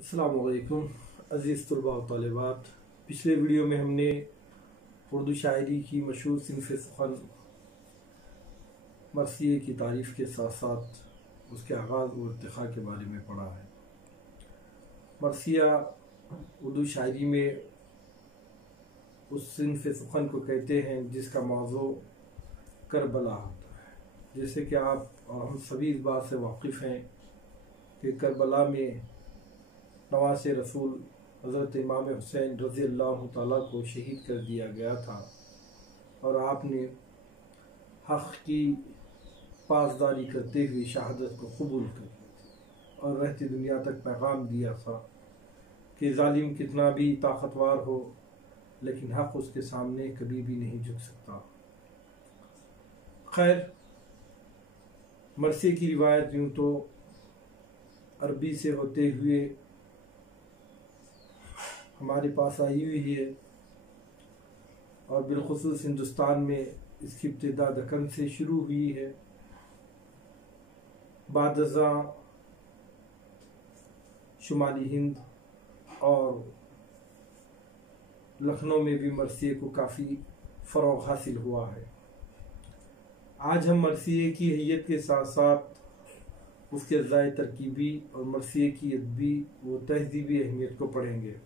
السلام علیکم عزیز طلباء و طالبات۔ پچھلے ویڈیو میں ہم نے اردو شاعری کی مشہور صنف سخن مرثیے کی تعریف کے ساتھ ساتھ اس کے آغاز و ارتقاء کے بارے میں پڑھا ہے۔ مرثیہ اردو شاعری میں اس صنف سخن کو کہتے ہیں جس کا موضوع کربلا ہوتا ہے۔ جیسے کہ آپ اور ہم سبھی اس بات سے واقف ہیں کہ کربلا میں نواز رسول حضرت امام حسین رضی اللہ تعالیٰ کو شہید کر دیا گیا تھا، اور آپ نے حق کی پاسداری کرتے ہوئے شہادت کو قبول کر لیا اور رہتی دنیا تک پیغام دیا تھا کہ ظالم کتنا بھی طاقتور ہو لیکن حق اس کے سامنے کبھی بھی نہیں جھک سکتا۔ خیر، مرثیے کی روایت یوں تو عربی سے ہوتے ہوئے ہمارے پاس آئی ہوئی ہے، اور بالخصوص ہندوستان میں اس کی ابتدا دکن سے شروع ہوئی ہے۔ بعد ازاں شمالی ہند اور لکھنؤ میں بھی مرثیے کو کافی فروغ حاصل ہوا ہے۔ آج ہم مرثیے کی حیت کے ساتھ ساتھ اس کے اجزاء ترکیبی اور مرثیے کی ادبی و تہذیبی اہمیت کو پڑھیں گے۔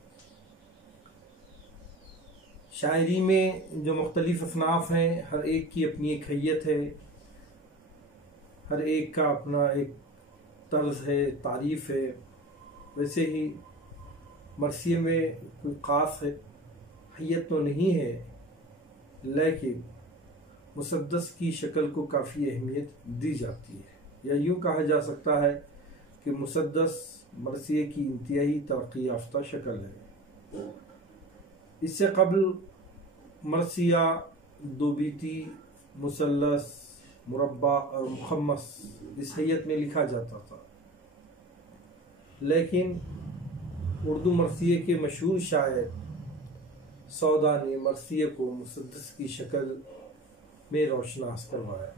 شاعری میں جو مختلف اصناف ہیں، ہر ایک کی اپنی ایک حیت ہے، ہر ایک کا اپنا ایک طرز ہے، تعریف ہے۔ ویسے ہی مرثیے میں کوئی خاص حیت تو نہیں ہے، لیکن مسدس کی شکل کو کافی اہمیت دی جاتی ہے، یا یوں کہا جا سکتا ہے کہ مسدس مرثیے کی انتہائی ترقی یافتہ شکل ہے۔ اس سے قبل مرثیہ دو بیتی، مثلث، مربع اور مخمس اس حیت میں لکھا جاتا تھا، لیکن اردو مرثیے کے مشہور شاعر سودا نے مرثیے کو مسدس کی شکل میں روشناس کروایا۔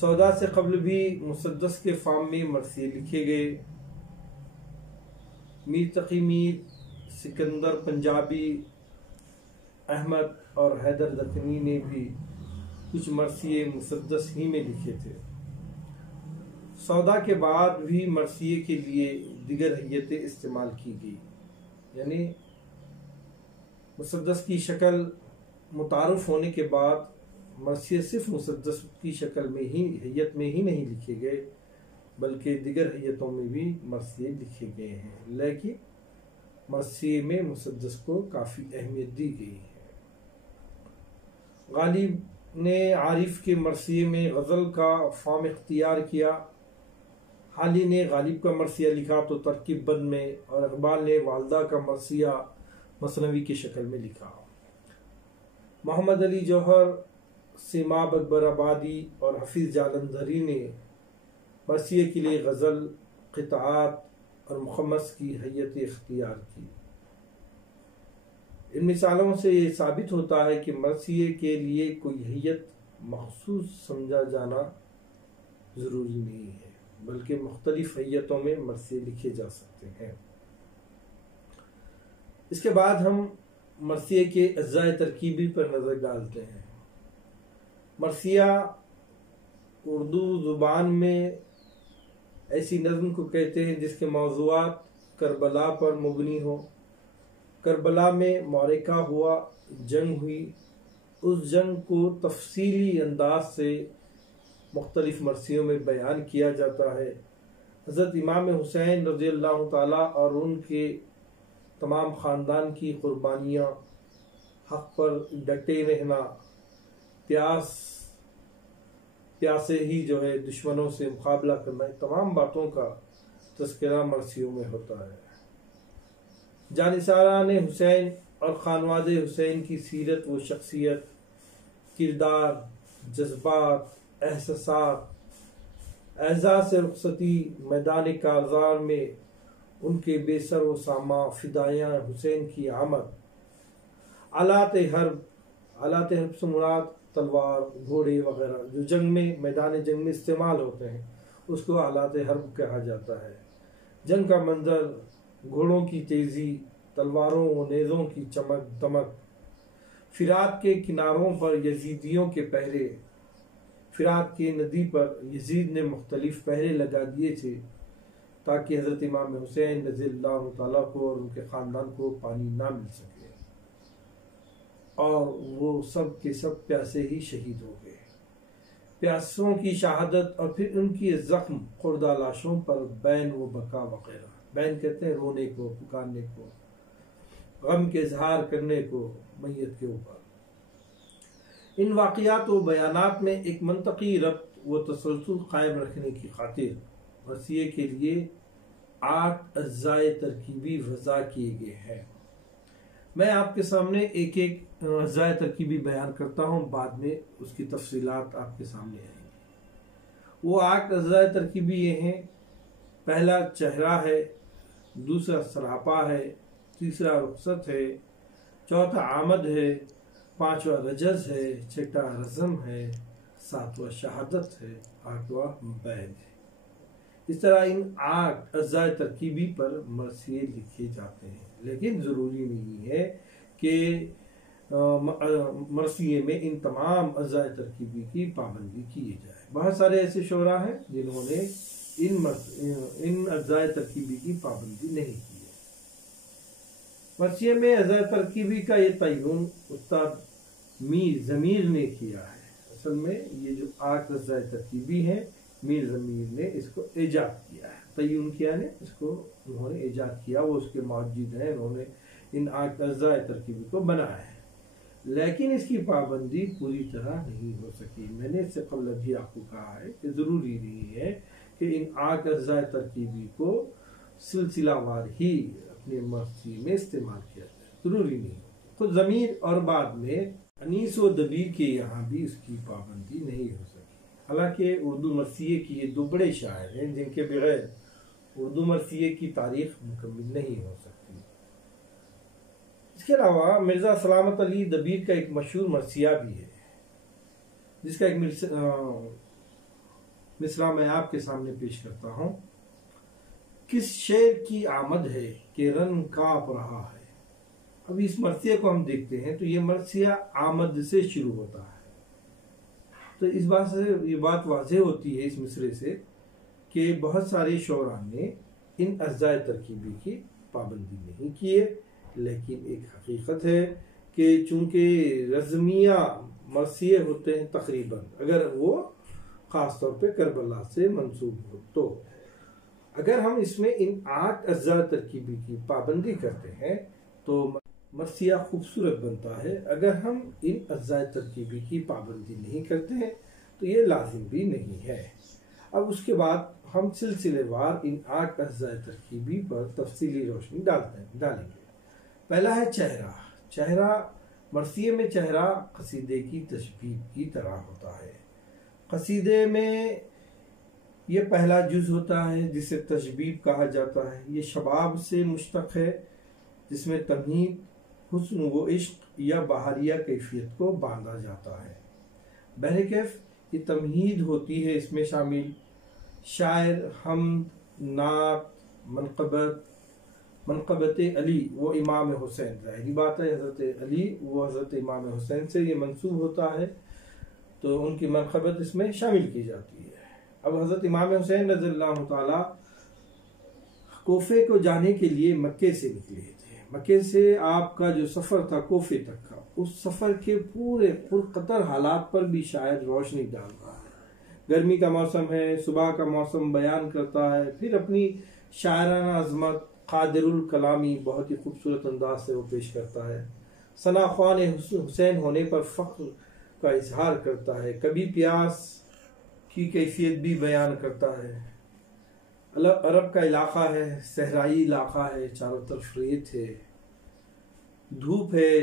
سودا سے قبل بھی مسدس کے فارم میں مرثیے لکھے گئے۔ میر تقی میر، سکندر پنجابی، احمد اور حیدر دکنی نے بھی کچھ مرثیے مسدس ہی میں لکھے تھے۔ سودا کے بعد بھی مرثیے کے لیے دیگر حیتیں استعمال کی گئی، یعنی مسدس کی شکل متعارف ہونے کے بعد مرثیے صرف مسدس کی شکل میں ہی حیت میں ہی نہیں لکھے گئے، بلکہ دیگر حیتوں میں بھی مرثیے لکھے گئے ہیں، لیکن مرثیے میں مسدس کو کافی اہمیت دی گئی ہے۔ غالب نے عارف کے مرثیے میں غزل کا فارم اختیار کیا، حالی نے غالب کا مرثیہ لکھا تو ترکیب بند میں، اور اقبال نے والدہ کا مرثیہ مثنوی کی شکل میں لکھا۔ محمد علی جوہر، سیماب اکبر آبادی اور حفیظ جالندھری نے مرثیے کے لیے غزل، قطعات اور مخمس کی حیت اختیار کی۔ ان مثالوں سے یہ ثابت ہوتا ہے کہ مرثیے کے لیے کوئی حیت مخصوص سمجھا جانا ضروری نہیں ہے، بلکہ مختلف حیتوں میں مرثیے لکھے جا سکتے ہیں۔ اس کے بعد ہم مرثیے کے اجزاء ترکیبی پر نظر ڈالتے ہیں۔ مرثیہ اردو زبان میں ایسی نظم کو کہتے ہیں جس کے موضوعات کربلا پر مبنی ہو۔ کربلا میں معرکہ ہوا، جنگ ہوئی، اس جنگ کو تفصیلی انداز سے مختلف مرثیوں میں بیان کیا جاتا ہے۔ حضرت امام حسین رضی اللہ تعالیٰ اور ان کے تمام خاندان کی قربانیاں، حق پر ڈٹے رہنا، پیاسے ہی دشمنوں سے مقابلہ کرنا، تمام باتوں کا تذکرہ مرثیوں میں ہوتا ہے۔ جانثاران حسین اور خانواد حسین کی سیرت و شخصیت، کردار، جذبات، احساسات، اعزاز رخصتی، میدان کارزار میں ان کے بے سر و ساماں فدایان حسین کی آمد، آلات حرب سے مراد تلوار، گھوڑے وغیرہ جو میدان جنگ میں استعمال ہوتے ہیں، اس کو آلات حرب کہا جاتا ہے۔ جنگ کا منظر، گھوڑوں کی تیزی، تلواروں و نیزوں کی چمک دمک، فرات کے کناروں پر یزیدیوں کے پہرے۔ فرات کی ندی پر یزید نے مختلف پہرے لگا دیے تھے تاکہ حضرت امام حسین رضی اللہ تعالیٰ کو اور ان کے خاندان کو پانی نہ مل سکے، اور وہ سب کے سب پیاسے ہی شہید ہو گئے۔ پیاسوں کی شہادت اور پھر ان کی زخم خوردہ لاشوں پر بین و بکا وغیرہ، بین کہتے ہیں رونے کو، پکارنے کو، غم کے اظہار کرنے کو میت کے اوپر۔ ان واقعات و بیانات میں ایک منطقی ربط و تسلسل قائم رکھنے کی خاطر مرثیے کے لیے 8 اجزاء ترکیبی وضع کیے گئے ہیں۔ میں آپ کے سامنے ایک ایک اجزاء ترکیبی بیان کرتا ہوں، بعد میں اس کی تفصیلات آپ کے سامنے آئیں گی۔ وہ 8 اجزاء ترکیبی یہ ہیں: پہلا چہرہ ہے، دوسرا سراپا ہے، تیسرا رخصت ہے، چوتھا آمد ہے، پانچواں رجز ہے، چھٹا رزم ہے، ساتواں شہادت ہے، آٹھواں بین ہے۔ اس طرح ان 8 اجزاء ترکیبی پر مرثیے لکھے جاتے ہیں، لیکن ضروری نہیں ہے کہ مرثیے میں ان تمام اجزاء ترکیبی کی پابندی کی جائے۔ بہت سارے ایسے شعراء ہیں جنہوں نے ان اجزاء ترکیبی کی پابندی نہیں کی ہے۔ مرثیے میں اجزاء ترکیبی کا یہ تعین استاد میر ضمیر نے کیا ہے۔ اصل میں یہ جو 8 اجزاء ترکیبی ہیں، میر ضمیر نے اس کو ایجاد کیا ہے، تعین کیا ہے، اس کو انہوں نے ایجاد کیا، وہ اس کے موجد ہیں، انہوں نے ان 8 اجزاء ترکیبی کو بنایا ہے، لیکن اس کی پابندی پوری طرح نہیں ہو سکی۔ میں نے اس سے قبل بھی آپ کو کہا ہے کہ ضروری نہیں ہے کہ ان 8 اجزاء ترکیبی کو سلسلہ وار ہی اپنے مرثی میں استعمال کیا جائے، ضروری نہیں۔ خود ضمیر اور بعد میں انیس و دبیر کے یہاں بھی اس کی پابندی نہیں ہو سکی۔ حالانکہ اردو مرثیے کی یہ 2 بڑے شاعر ہیں جن کے بغیر اردو مرثیے کی تاریخ مکمل نہیں ہو سکتی۔ اس کے علاوہ مرزا سلامت علی دبیر کا ایک مشہور مرثیہ بھی ہے، جس کا ایک مصرع میں آپ کے سامنے پیش کرتا ہوں۔ کس شعر کی آمد ہے کہ رن کانپ رہا ہے۔ اب اس مرثیے کو ہم دیکھتے ہیں تو یہ مرثیہ آمد سے شروع ہوتا ہے، تو اس بات سے یہ بات واضح ہوتی ہے اس مصرے سے کہ بہت سارے شعراء نے ان اجزاء ترکیبی کی پابندی نہیں کی ہے، لیکن ایک حقیقت ہے کہ چونکہ رزمیہ مرثیے ہوتے ہیں تقریباً، اگر وہ خاص طور پہ کربلا سے منسوب ہو، تو اگر ہم اس میں ان 8 اجزاء ترکیبی کی پابندی کرتے ہیں تو مرثیہ خوبصورت بنتا ہے۔ اگر ہم ان اجزاء ترکیبی کی پابندی نہیں کرتے ہیں تو یہ لازم بھی نہیں ہے۔ اب اس کے بعد ہم سلسلے وار ان 8 اجزاء ترکیبی پر تفصیلی روشنی ڈالیں گے۔ پہلا ہے چہرہ۔ چہرہ مرثیے میں چہرہ قصیدے کی تشبیب کی طرح ہوتا ہے۔ قصیدے میں یہ پہلا جز ہوتا ہے جسے تشبیب کہا جاتا ہے۔ یہ شباب سے مشتق ہے جس میں تمہید، حسن و عشق یا بہاریہ کیفیت کو باندھا جاتا ہے۔ بہرکیف یہ تمہید ہوتی ہے اس میں شامل شاعر حمد، نعت، منقبت علی و امام حسین، ظاہری بات ہے حضرت علی و حضرت امام حسین سے یہ منسوب ہوتا ہے تو ان کی منقبت اس میں شامل کی جاتی ہے۔ اب حضرت امام حسین رضی اللہ تعالی کوفے کو جانے کے لیے مکے سے نکلے تھے۔ مکے سے آپ کا جو سفر تھا کوفے تک کا، اس سفر کے پورے پرخطر حالات پر بھی شاعر روشنی ڈال رہا ہے۔ گرمی کا موسم ہے، صبح کا موسم بیان کرتا ہے، پھر اپنی شاعرانہ عظمت قادر الکلامی بہت ہی خوبصورت انداز سے وہ پیش کرتا ہے۔ ثنا خوان حسین ہونے پر فخر کا اظہار کرتا ہے، کبھی پیاس کی کیفیت بھی بیان کرتا ہے۔ عرب کا علاقہ ہے، صحرائی علاقہ ہے، چاروں طرف ریت ہے، دھوپ ہے،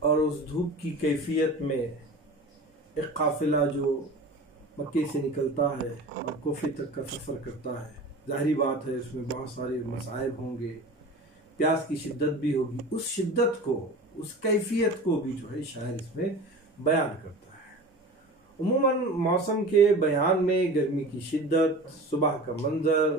اور اس دھوپ کی کیفیت میں ایک قافلہ جو مکے سے نکلتا ہے اور کوفے تک کا سفر کرتا ہے، ظاہری بات ہے اس میں بہت سارے مصائب ہوں گے، پیاس کی شدت بھی ہوگی، اس شدت کو، اس کیفیت کو بھی جو ہے شاعر اس میں بیان کرتا ہے۔ عموماً موسم کے بیان میں گرمی کی شدت، صبح کا منظر،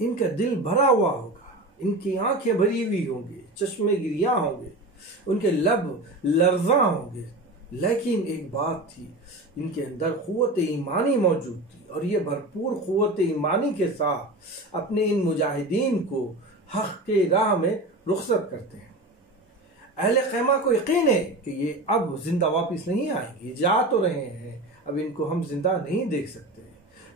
ان کا دل بھرا ہوا ہوگا، ان کی آنکھیں بھری ہوئی ہوں گی، چشمے گریاں ہوں گے، ان کے لب لرزاں ہوں گے، لیکن ایک بات تھی، ان کے اندر قوت ایمانی موجود تھی، اور یہ بھرپور قوت ایمانی کے ساتھ اپنے ان مجاہدین کو حق کے راہ میں رخصت کرتے ہیں۔ اہل خیمہ کو یقین ہے کہ یہ اب زندہ واپس نہیں آئیں گے، جا تو رہے ہیں، اب ان کو ہم زندہ نہیں دیکھ سکتے۔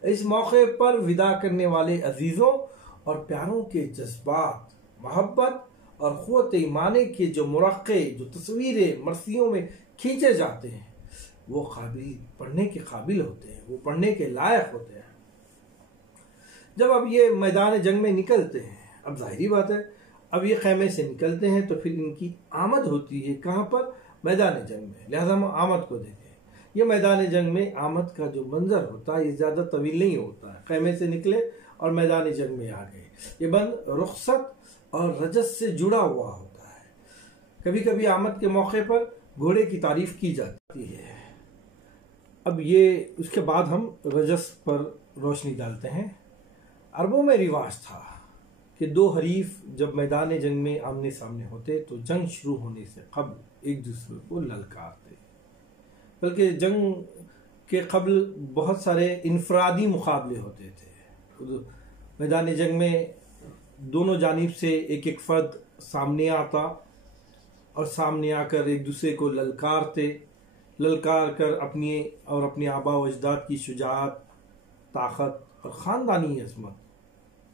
اس موقع پر وداع کرنے والے عزیزوں اور پیاروں کے جذبات، محبت اور قوت ایمانی کے جو مرقع، جو تصویریں مرثیوں میں کھینچے جاتے ہیں، وہ پڑھنے کے قابل ہوتے ہیں، وہ پڑھنے کے لائق ہوتے ہیں۔ جب اب یہ میدان جنگ میں نکلتے ہیں، اب ظاہری بات ہے، اب یہ خیمے سے نکلتے ہیں تو پھر ان کی آمد ہوتی ہے کہاں پر؟ میدان جنگ میں۔ لہذا ہم آمد کو دیکھیں۔ یہ میدان جنگ میں آمد کا جو منظر ہوتا ہے یہ زیادہ طویل نہیں ہوتا ہے، خیمے سے نکلے اور میدان جنگ میں آ گئے۔ یہ بند رخصت اور رجس سے جڑا ہوا ہوتا ہے۔ کبھی کبھی آمد کے موقع پر گھوڑے کی تعریف کی جاتی ہے۔ اب یہ اس کے بعد ہم رجس پر روشنی ڈالتے ہیں۔ عربوں میں رواج تھا کہ دو حریف جب میدان جنگ میں آمنے سامنے ہوتے تو جنگ شروع ہونے سے قبل ایک دوسرے کو للکارتے، بلکہ جنگ کے قبل بہت سارے انفرادی مقابلے ہوتے تھے۔ میدان جنگ میں دونوں جانب سے ایک ایک فرد سامنے آتا اور سامنے آ کر ایک دوسرے کو للکار کر اپنے آبا و اجداد کی شجاعت، طاقت اور خاندانی عظمت،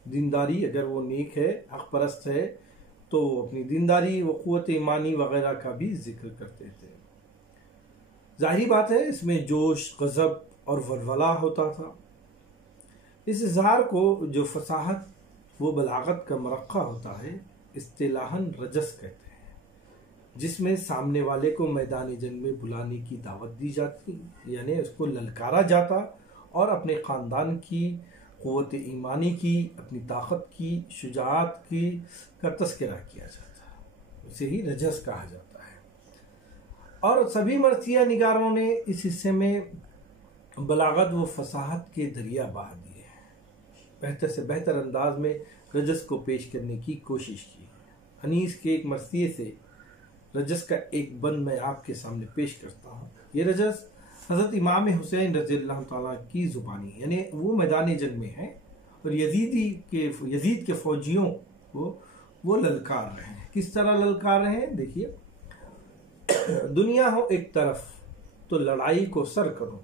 دینداری، اگر وہ نیک ہے، حق پرست ہے تو اپنی دینداری و قوت ایمانی وغیرہ کا بھی ذکر کرتے تھے۔ ظاہری بات ہے اس میں جوش، غضب اور ولولہ ہوتا تھا۔ اس اظہار کو جو فصاحت و بلاغت کا مرقع ہوتا ہے اصطلاحاً رجس کہتے ہیں، جس میں سامنے والے کو میدان جنگ میں بلانے کی دعوت دی جاتی، یعنی اس کو للکارا جاتا اور اپنے خاندان کی قوت ایمانی کی، اپنی طاقت کی، شجاعت کی کا تذکرہ کیا جاتا، اسے ہی رجس کہا جاتا ہے۔ اور سبھی مرثیہ نگاروں نے اس حصے میں بلاغت و فصاحت کے دریا بہا دیے، بہتر سے بہتر انداز میں رجس کو پیش کرنے کی کوشش کی۔ انیس کے ایک مرثیے سے رجس کا ایک بند میں آپ کے سامنے پیش کرتا ہوں۔ یہ رجس حضرت امام حسین رضی اللہ تعالیٰ کی زبانی، یعنی وہ میدان جنگ میں ہیں اور یزید کے فوجیوں کو وہ للکار رہے ہیں۔ کس طرح للکار رہے ہیں دیکھیے: دنیا ہو ایک طرف تو لڑائی کو سر کرو،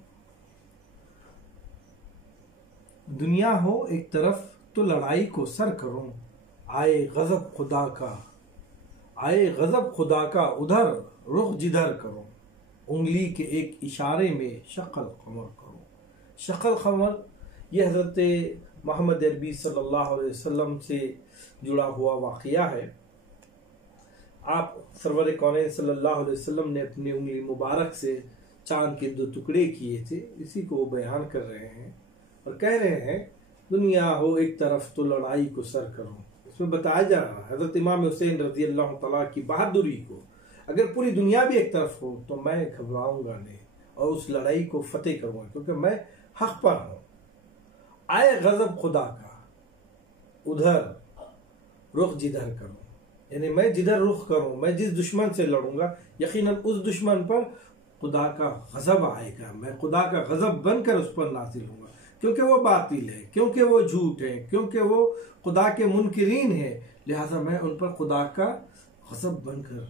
دنیا ہو ایک طرف تو لڑائی کو سر کرو، آئے غضب خدا کا ادھر رخ جدھر کرو، انگلی کے ایک اشارے میں شقل قمر کرو۔ شقل قمر یہ حضرت محمد عربی صلی اللہ علیہ وسلم سے جڑا ہوا واقعہ ہے۔ آپ سرور کونین صلی اللہ علیہ وسلم نے اپنی انگلی مبارک سے چاند کے 2 ٹکڑے کیے تھے، اسی کو وہ بیان کر رہے ہیں اور کہہ رہے ہیں دنیا ہو ایک طرف تو لڑائی کو سر کرو۔ اس میں بتایا جا رہا ہے حضرت امام حسین رضی اللہ تعالیٰ کی بہادری کو، اگر پوری دنیا بھی ایک طرف ہو تو میں گھبراؤں گا نہیں اور اس لڑائی کو فتح کروں گا، کیونکہ میں حق پر ہوں۔ آئے غضب خدا کا ادھر رخ جدھر کروں، یعنی میں جدھر رخ کروں، میں جس دشمن سے لڑوں گا یقیناً اس دشمن پر خدا کا غضب آئے گا، میں خدا کا غضب بن کر اس پر نازل ہوں گا، کیونکہ وہ باطل ہے، کیونکہ وہ جھوٹ ہے، کیونکہ وہ خدا کے منکرین ہیں، لہذا میں ان پر خدا کا غضب بن کر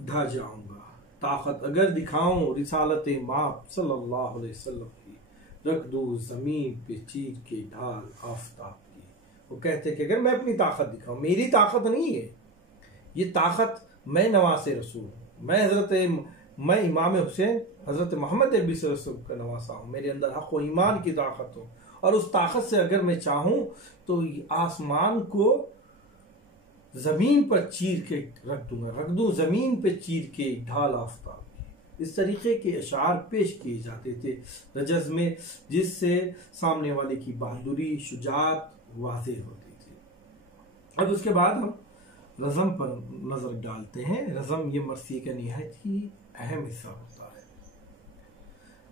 ڈھا جاؤں گا۔ طاقت اگر دکھاؤں رسالت ماپ صلی اللہ علیہ وسلم کی، رکھ دوں زمین پہ چیر کے ڈھال آفتاب کی۔ وہ کہتے کہ اگر میں اپنی طاقت دکھاؤں، میری طاقت نہیں ہے یہ طاقت، میں نواز رسول ہوں، میں امام حسین حضرت محمد عربی صلی اللہ علیہ وسلم کا نواسا ہوں، میرے اندر حق و ایمان کی طاقت ہو، اور اس طاقت سے اگر میں چاہوں تو آسمان کو زمین پر چیر کے رکھ دوں زمین پہ چیر کے ڈھال آفتاب کی۔ اس طریقے کے اشعار پیش کیے جاتے تھے رجز میں، جس سے سامنے والے کی بہادری، شجاعت واضح ہوتی تھی۔ اب اس کے بعد ہم رزم پر نظر ڈالتے ہیں۔ رزم یہ مرثیے کا نہایت ہی اہم حصہ ہوتا ہے،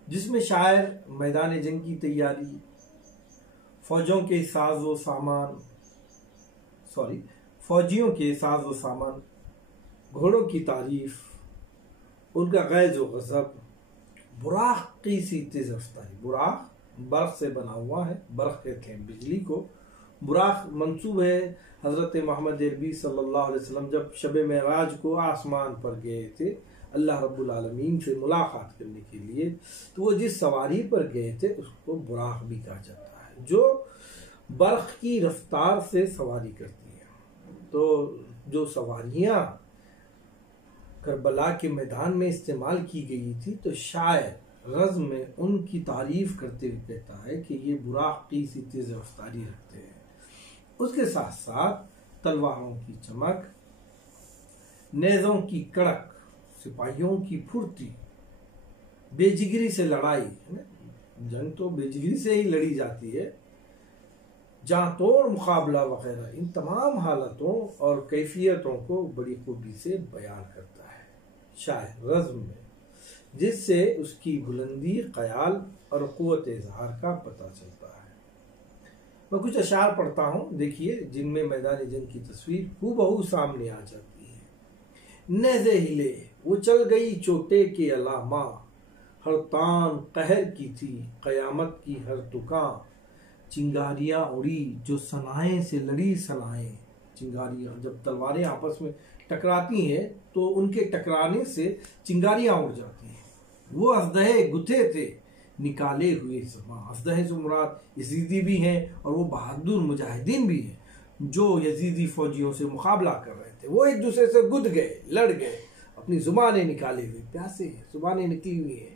جس میں شاعر میدان جنگ کی تیاری، فوجیوں کے ساز و سامان، گھوڑوں کی تعریف، ان کا غیظ و غضب، براق کی سی تیز رفتاری. براق برق سے بنا ہوا ہے، برق کہتے ہیں بجلی کو. براق منسوب ہے حضرت محمد عربی صلی اللہ علیہ وسلم جب شب معراج کو آسمان پر گئے تھے اللہ رب العالمین سے ملاقات کرنے کے لیے، تو وہ جس سواری پر گئے تھے اس کو براق بھی کہا جاتا ہے، جو برق کی رفتار سے سواری کرتی ہے. تو جو سواریاں کربلا کے میدان میں استعمال کی گئی تھی، تو شاعر رزم میں ان کی تعریف کرتے ہوئے کہتا ہے کہ یہ براق کی سی تیز رفتاری رکھتے ہیں. اس کے ساتھ ساتھ تلواروں کی چمک، نیزوں کی کڑک، سپاہیوں کی پھرتی، بے جگری سے لڑائی. جنگ تو بے جگری سے ہی لڑی جاتی ہے، جہاں توڑ مقابلہ وغیرہ، ان تمام حالتوں اور کیفیتوں کو بڑی خوبی سے بیان کرتا ہے شاعر رزم میں، جس سے اس کی بلندی خیال اور قوت اظہار کا پتہ چلتا ہے. میں کچھ اشعار پڑھتا ہوں، دیکھیے، جن میں میدان جنگ کی تصویر ہو بہو سامنے آ جاتی ہے. نیزے ہلے وہ چل گئی چوٹے کے علامہ، ہر تان قہر کی تھی قیامت کی ہر دکان. چنگاریاں اڑی جو سنائیں سے لڑی سنائیں. چنگاریاں، جب تلواریں آپس میں ٹکراتی ہیں تو ان کے ٹکرانے سے چنگاریاں اڑ جاتی ہیں. وہ اژدہے گتھے تھے نکالے ہوئے زماں. اژدہے سے مراد یزیدی بھی ہیں اور وہ بہادر مجاہدین بھی ہیں جو یزیدی فوجیوں سے مقابلہ کر رہے تھے. وہ ایک دوسرے سے گد گئے، لڑ گئے، اپنی زبانیں نکالے ہوئے، پیاسے زبانیں نکلی ہوئی ہیں.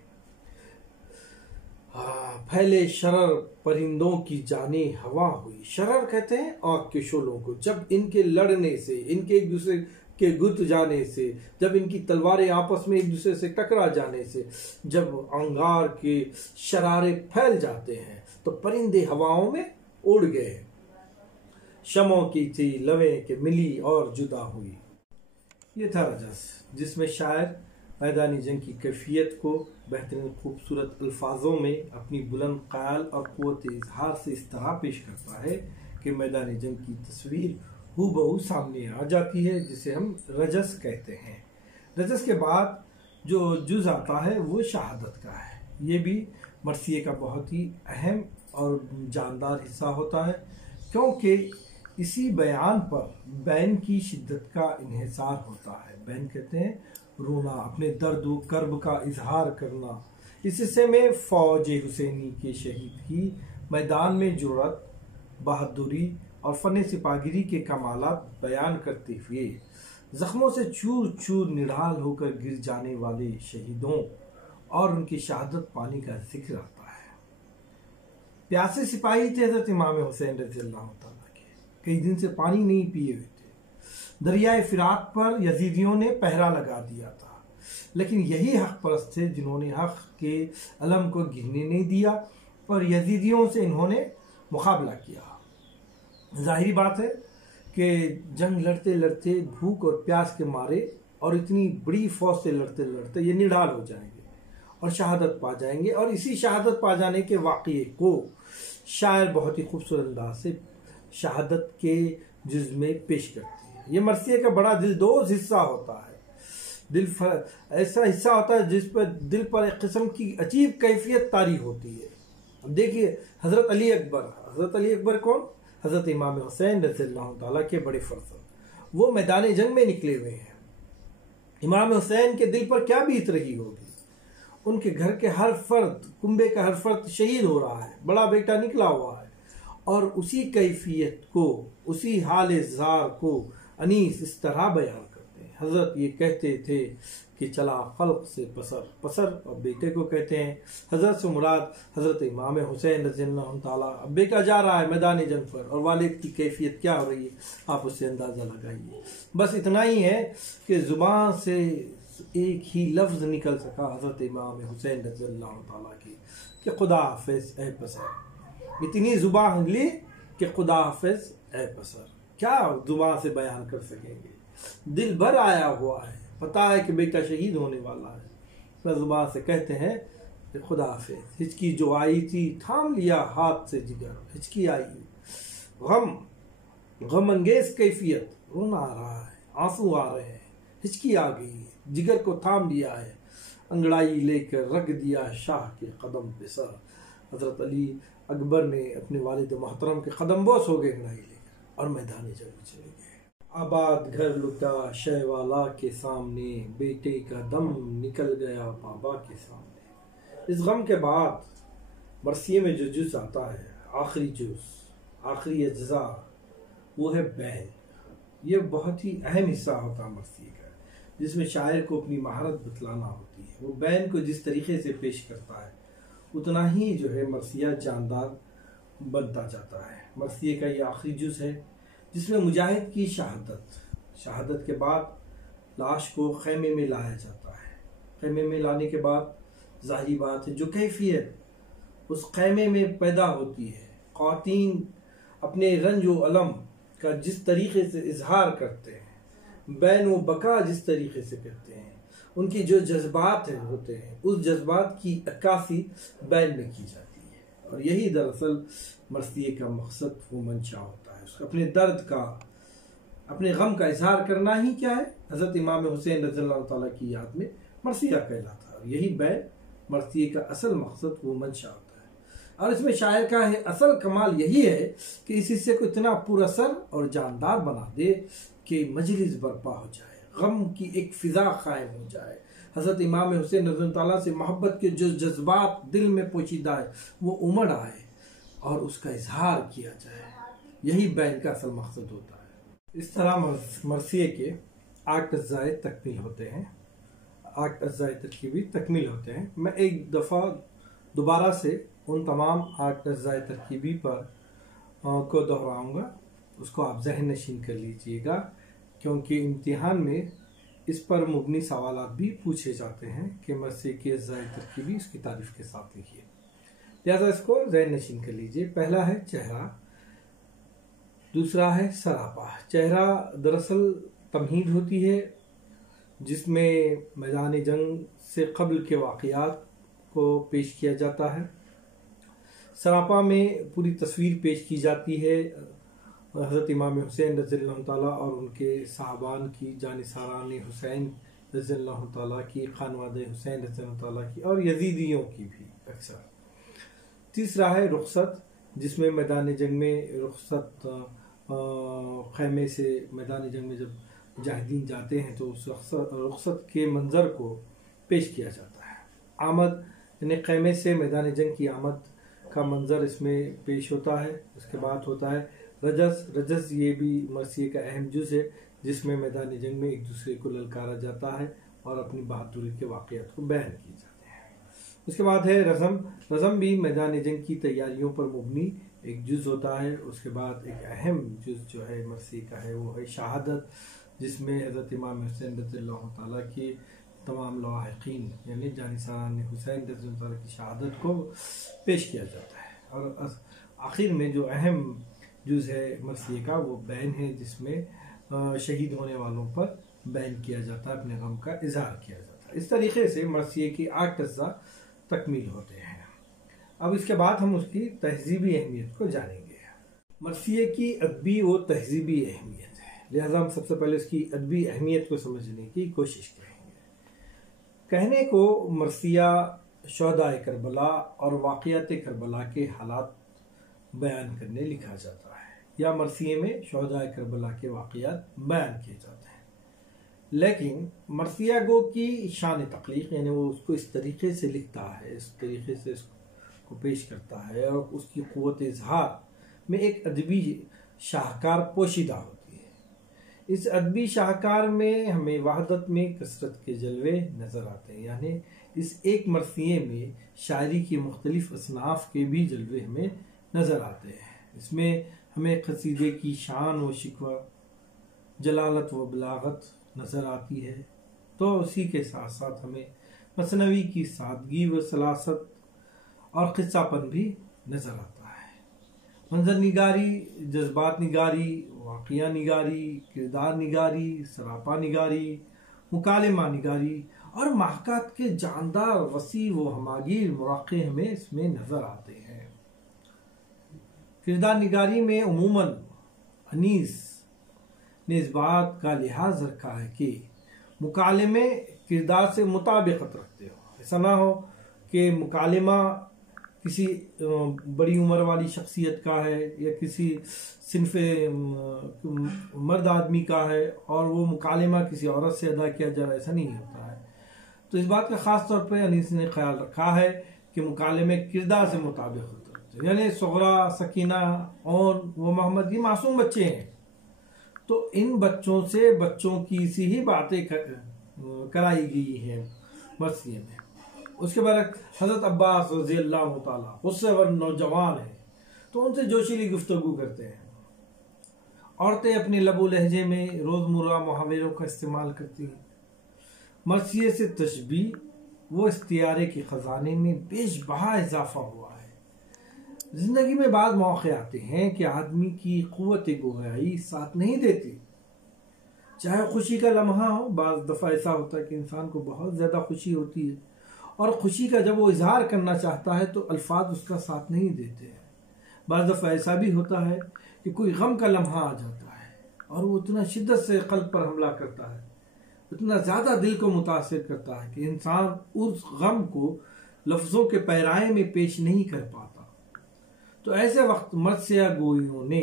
پھیلے شرر پرندوں کی جانیں ہوا ہوئی. شرر کہتے ہیں آگ کے شعلوں کو. جب ان کے لڑنے سے، ان کے ایک دوسرے کے گت جانے سے، جب ان کی تلواریں آپس میں ایک دوسرے سے ٹکرا جانے سے، جب انگار کے شرارے پھیل جاتے ہیں تو پرندے ہواؤں میں اڑ گئے. شمعوں کی تھی لویں کہ ملی اور جدا ہوئی. یہ تھا رجس، جس میں شاعر میدانی جنگ کی کیفیت کو بہترین خوبصورت الفاظوں میں اپنی بلند خیال اور قوت اظہار سے اس طرح پیش کرتا ہے کہ میدان جنگ کی تصویر ہو بہو سامنے آ جاتی ہے، جسے ہم رجس کہتے ہیں. رجس کے بعد جو جز آتا ہے وہ شہادت کا ہے. یہ بھی مرثیے کا بہت ہی اہم اور جاندار حصہ ہوتا ہے، کیونکہ اسی بیان پر بین کی شدت کا انحصار ہوتا ہے. بین کہتے ہیں رونا، اپنے درد و کرب کا اظہار کرنا. اس حصے میں فوج حسینی کے شہید کی میدان میں جرأت، بہادری اور فن سپاہیگری کے کمالات بیان کرتے ہوئے زخموں سے چور چور نڈھال ہو کر گر جانے والے شہیدوں اور ان کی شہادت پانے کا ذکر آتا ہے. پیاسے سپاہی تھے حضرت امام حسین رضی اللہ تعالیٰ کے، کئی دن سے پانی نہیں پیے ہوئے تھے. دریائے فرات پر یزیدیوں نے پہرا لگا دیا تھا، لیکن یہی حق پرست تھے جنہوں نے حق کے علم کو گرنے نہیں دیا اور یزیدیوں سے انہوں نے مقابلہ کیا. ظاہری بات ہے کہ جنگ لڑتے لڑتے بھوک اور پیاس کے مارے اور اتنی بڑی فوج سے لڑتے لڑتے یہ نڈال ہو جائیں گے اور شہادت پا جائیں گے. اور اسی شہادت پا جانے کے واقعے کو شاعر بہت ہی خوبصورت انداز سے شہادت کے جز میں پیش کرتے ہیں. یہ مرثیے کا بڑا دلدوز حصہ ہوتا ہے. ایسا حصہ ہوتا ہے جس پر دل پر ایک قسم کی عجیب کیفیت طاری ہوتی ہے. اب دیکھیے حضرت علی اکبر کون؟ حضرت امام حسین رضی اللہ تعالیٰ کے بڑے فرزند. وہ میدان جنگ میں نکلے ہوئے ہیں. امام حسین کے دل پر کیا بیت رہی ہوگی؟ ان کے گھر کے ہر فرد، کنبے کا ہر فرد شہید ہو رہا ہے، بڑا بیٹا نکلا ہوا ہے، اور اسی کیفیت کو، اسی حال زار کو انیس اس طرح بیان کرتے ہیں. حضرت یہ کہتے تھے کہ چلا خلق سے پسر اور بیٹے کو کہتے ہیں. حضرت سے مراد حضرت امام حسین رضی اللہ تعالیٰ. اب بیٹا جا رہا ہے میدان جنگ پر اور والد کی کیفیت کیا ہو رہی ہے، آپ اس سے اندازہ لگائیے. بس اتنا ہی ہے کہ زبان سے ایک ہی لفظ نکل سکا حضرت امام حسین رضی اللہ تعالیٰ کی کہ خدا حافظ اے پسر. اتنی زبان ہلی کہ خدا حافظ اے پسر. کیا زبان سے بیان کر سکیں گے؟ دل بھر آیا ہوا ہے، پتا ہے کہ بیٹا شہید ہونے والا ہے، میں زبان سے کہتے ہیں خدا حافظ۔ ہچکی جو آئی تھی تھام لیا ہاتھ سے جگر، ہچکی آئی غم انگیز کیفیت، رونا آ رہا ہے، آنسو آ رہے ہیں، ہچکی آ گئی، جگر کو تھام لیا ہے، انگڑائی لے کر رکھ دیا شاہ کے قدم پہ سر۔ حضرت علی اکبر نے اپنے والد محترم کے قدم بوس ہو گئے انگڑائی لے کر، اور میدان جنگ میں چلے گئے۔ آباد گھر لٹا شہ والا کے سامنے، بیٹے کا دم نکل گیا بابا کے سامنے۔ اس غم کے بعد مرثیے میں جو جز آتا ہے، آخری جز، آخری اجزاء، وہ ہے بین۔ یہ بہت ہی اہم حصہ ہوتا ہے مرثیے کا، جس میں شاعر کو اپنی مہارت بتلانا ہوتی ہے۔ وہ بین کو جس طریقے سے پیش کرتا ہے اتنا ہی جو ہے مرثیہ جاندار بنتا جاتا ہے۔ مرثیے کا یہ آخری جز ہے جس میں مجاہد کی شہادت کے بعد لاش کو خیمے میں لایا جاتا ہے۔ خیمے میں لانے کے بعد ظاہری بات ہے جو کیفیت اس خیمے میں پیدا ہوتی ہے، خواتین اپنے رنج و علم کا جس طریقے سے اظہار کرتے ہیں، بین و بقا جس طریقے سے کرتے ہیں، ان کی جو جذبات ہوتے ہیں، اس جذبات کی عکاسی بین میں کی جاتی ہے۔ اور یہی دراصل مرثیے کا مقصد و منشا ہوتا ہے، اس کا اپنے درد کا، اپنے غم کا اظہار کرنا ہی کیا ہے، حضرت امام حسین رضی اللہ تعالیٰ کی یاد میں مرثیہ کہلاتا ہے۔ اور یہی بین مرثیے کا اصل مقصد و منشا ہوتا ہے۔ اور اس میں شاعر کا اصل کمال یہی ہے کہ اس حصے کو اتنا پر اثر اور جاندار بنا دے کہ مجلس برپا ہو جائے، غم کی ایک فضا قائم ہو جائے، حضرت امام حسین رضی اللہ تعالیٰ سے محبت کے جو جذبات دل میں پوشیدہ ہے وہ امڑ آئے اور اس کا اظہار کیا جائے۔ یہی بین کا اصل مقصد ہوتا ہے۔ اس طرح مرثیے کے 8 اجزائے تکمیل ہوتے ہیں، 8 اجزائے ترکیبی تکمیل ہوتے ہیں۔ میں ایک دفعہ دوبارہ سے ان تمام 8 اجزائے ترکیبی پر کو دہراؤں گا، اس کو آپ ذہن نشین کر لیجئے گا، کیونکہ امتحان میں اس پر مبنی سوالات بھی پوچھے جاتے ہیں کہ مرثیے کے اجزائے ترکیبی اس کی تعریف کے ساتھ لکھیے، لہذا اس کو ذہن نشین کر لیجئے۔ پہلا ہے چہرہ، دوسرا ہے سراپا۔ چہرہ دراصل تمہید ہوتی ہے جس میں میدان جنگ سے قبل کے واقعات کو پیش کیا جاتا ہے۔ سراپا میں پوری تصویر پیش کی جاتی ہے حضرت امام حسین رضی اللہ تعالیٰ اور ان کے صحابان کی، جانثاران حسین رضی اللہ تعالیٰ کی، خانوادہ حسین رضی اللہ تعالیٰ کی، اور یزیدیوں کی بھی اکثر۔ تیسرا ہے رخصت، جس میں میدان جنگ میں رخصت، خیمے سے میدان جنگ میں جب مجاہدین جاتے ہیں تو اس رخصت کے منظر کو پیش کیا جاتا ہے۔ آمد، یعنی خیمے سے میدان جنگ کی آمد کا منظر اس میں پیش ہوتا ہے۔ اس کے بعد ہوتا ہے رجز، یہ بھی مرثیے کا اہم جز ہے جس میں میدان جنگ میں ایک دوسرے کو للکارا جاتا ہے اور اپنی بہادری کے واقعات کو بیان کیے جاتے ہیں۔ اس کے بعد ہے رزم بھی میدان جنگ کی تیاریوں پر مبنی ایک جز ہوتا ہے۔ اس کے بعد ایک اہم جز جو ہے مرثیے کا ہے وہ ہے شہادت، جس میں حضرت امام حسین رضی اللہ تعالیٰ کی تمام لواحقین یعنی جانثاران حسین رضی اللہ تعالیٰ کی شہادت کو پیش کیا جاتا ہے۔ اور آخر میں جو اہم جز ہے مرثیے کا وہ بین ہے، جس میں شہید ہونے والوں پر بین کیا جاتا ہے، اپنے غم کا اظہار کیا جاتا ہے۔ اس طریقے سے مرثیے کی 8 اجزاء تکمیل ہوتے ہیں۔ اب اس کے بعد ہم اس کی تہذیبی اہمیت کو جانیں گے۔ مرثیے کی ادبی و تہذیبی اہمیت ہے، لہذا ہم سب سے پہلے اس کی ادبی اہمیت کو سمجھنے کی کوشش کریں گے۔ کہنے کو مرثیہ شہدائے کربلا اور واقعات کربلا کے حالات بیان کرنے لکھا جاتا ہے، یا مرثیے میں شہدائے کربلا کے واقعات بیان کیے جاتے ہیں۔ لیکن مرثیہ گو کی شان تخلیق، یعنی وہ اس کو اس طریقے سے لکھتا ہے، اس طریقے سے اس کو پیش کرتا ہے، اور اس کی قوت اظہار میں ایک ادبی شاہکار پوشیدہ ہوتی ہے۔ اس ادبی شاہکار میں ہمیں وحدت میں کثرت کے جلوے نظر آتے ہیں، یعنی اس ایک مرثیے میں شاعری کی مختلف اصناف کے بھی جلوے ہمیں نظر آتے ہیں۔ اس میں ہمیں قصیدے کی شان و شکوہ، جلالت و بلاغت نظر آتی ہے، تو اسی کے ساتھ ساتھ ہمیں مثنوی کی سادگی و سلاست اور قصہ پن بھی نظر آتا ہے۔ منظر نگاری، جذبات نگاری، واقعہ نگاری، کردار نگاری، سراپا نگاری، مکالمہ نگاری اور محاکات کے جاندار وسیع و ہماگیر مواقع ہمیں اس میں نظر آتے ہیں۔ کردار نگاری میں عموماً انیس نے اس بات کا لحاظ رکھا ہے کہ مکالمے کردار سے مطابقت رکھتے ہو، ایسا نہ ہو کہ مکالمہ کسی بڑی عمر والی شخصیت کا ہے یا کسی صنف مرد آدمی کا ہے اور وہ مکالمہ کسی عورت سے ادا کیا جائے، ایسا نہیں ہوتا ہے۔ تو اس بات کا خاص طور پہ انیس نے خیال رکھا ہے کہ مکالمے کردار سے مطابق ہوتے ہیں، یعنی صغرا، سکینہ، اون و محمد یہ معصوم بچے ہیں، تو ان بچوں سے بچوں کی سی ہی باتیں کرائی گئی ہیں مرثیے میں۔ اس کے بعد حضرت عباس رضی اللہ تعالیٰ غصے ور نوجوان ہیں تو ان سے جوشیلی گفتگو کرتے ہیں۔ عورتیں اپنے لب و لہجے میں روزمرہ محاوروں کا استعمال کرتی ہیں۔ مرثیے سے تشبیہ وہ استعارے کے خزانے میں بیش بہا اضافہ ہوا ہے۔ زندگی میں بعض موقع آتے ہیں کہ آدمی کی قوت گویائی ساتھ نہیں دیتی، چاہے خوشی کا لمحہ ہو۔ بعض دفعہ ایسا ہوتا ہے کہ انسان کو بہت زیادہ خوشی ہوتی ہے اور خوشی کا جب وہ اظہار کرنا چاہتا ہے تو الفاظ اس کا ساتھ نہیں دیتے ہیں۔ بعض دفعہ ایسا بھی ہوتا ہے کہ کوئی غم کا لمحہ آ جاتا ہے اور وہ اتنا شدت سے قلب پر حملہ کرتا ہے، اتنا زیادہ دل کو متاثر کرتا ہے کہ انسان اس غم کو لفظوں کے پیرائے میں پیش نہیں کر پاتا۔ تو ایسے وقت مرثیہ گویوں نے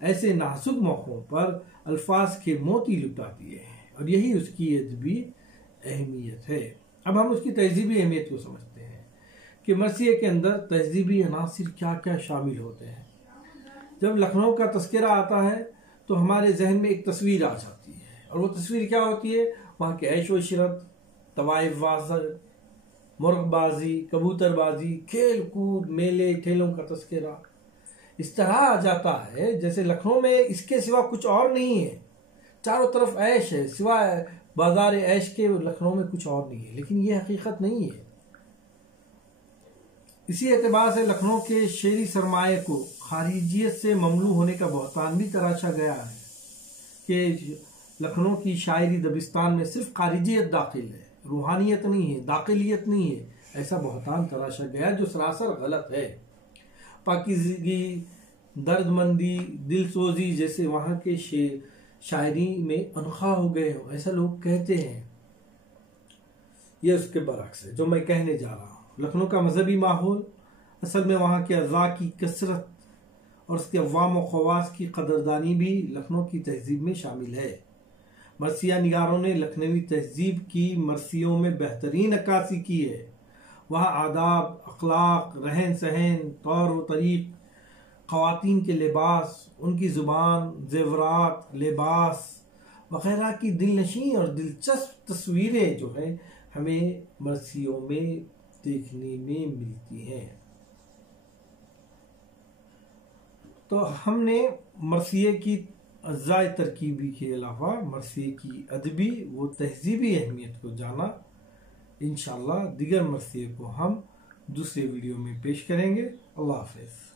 ایسے نازک موقعوں پر الفاظ کے موتی لٹا دیے ہیں، اور یہی اس کی ادبی اہمیت ہے۔ اب ہم اس کی تہذیبی اہمیت کو سمجھتے ہیں کہ مرثیے کے اندر تہذیبی عناصر کیا کیا شامل ہوتے ہیں۔ جب لکھنؤ کا تذکرہ آتا ہے تو ہمارے ذہن میں ایک تصویر آ جاتی ہے، اور وہ تصویر کیا ہوتی ہے؟ وہاں کے عیش و عشرت، طوائف بازی، مرغ بازی، کبوتر بازی، کھیل کود، میلے ٹھیلوں کا تذکرہ اس طرح آ جاتا ہے جیسے لکھنؤ میں اس کے سوا کچھ اور نہیں ہے، چاروں طرف عیش ہے، سوائے بازار عیش کے لکھنؤ میں کچھ اور نہیں ہے، لیکن یہ حقیقت نہیں ہے۔ اسی اعتبار سے لکھنؤ کے شعری سرمایہ کو خارجیت سے مملو ہونے کا بہتان بھی تراشا گیا ہے کہ لکھنؤ کی شاعری دبستان میں صرف خارجیت داخل ہے، روحانیت نہیں ہے، داخلیت نہیں ہے، ایسا بہتان تراشا گیا جو سراسر غلط ہے۔ پاکیزگی، درد مندی، دل سوزی جیسے وہاں کے شاعری میں انخواہ ہو گئے ہو، ایسا لوگ کہتے ہیں۔ یہ اس کے برعکس ہے جو میں کہنے جا رہا ہوں۔ لکھنؤ کا مذہبی ماحول اصل میں وہاں کے اعضاء کی کثرت اور اس کے عوام و خواص کی قدردانی بھی لکھنؤ کی تہذیب میں شامل ہے۔ مرثیہ نگاروں نے لکھنوی تہذیب کی مرثیوں میں بہترین عکاسی کی ہے۔ وہاں آداب، اخلاق، رہن سہن، طور و طریق، خواتین کے لباس، ان کی زبان، زیورات، لباس وغیرہ کی دلنشین اور دلچسپ تصویریں جو ہیں ہمیں مرثیوں میں دیکھنے میں ملتی ہیں۔ تو ہم نے مرثیے کی اجزاء ترکیبی کے علاوہ مرثیے کی ادبی و تہذیبی اہمیت کو جانا۔ انشاءاللہ دیگر مرثیے کو ہم دوسرے ویڈیو میں پیش کریں گے۔ اللہ حافظ۔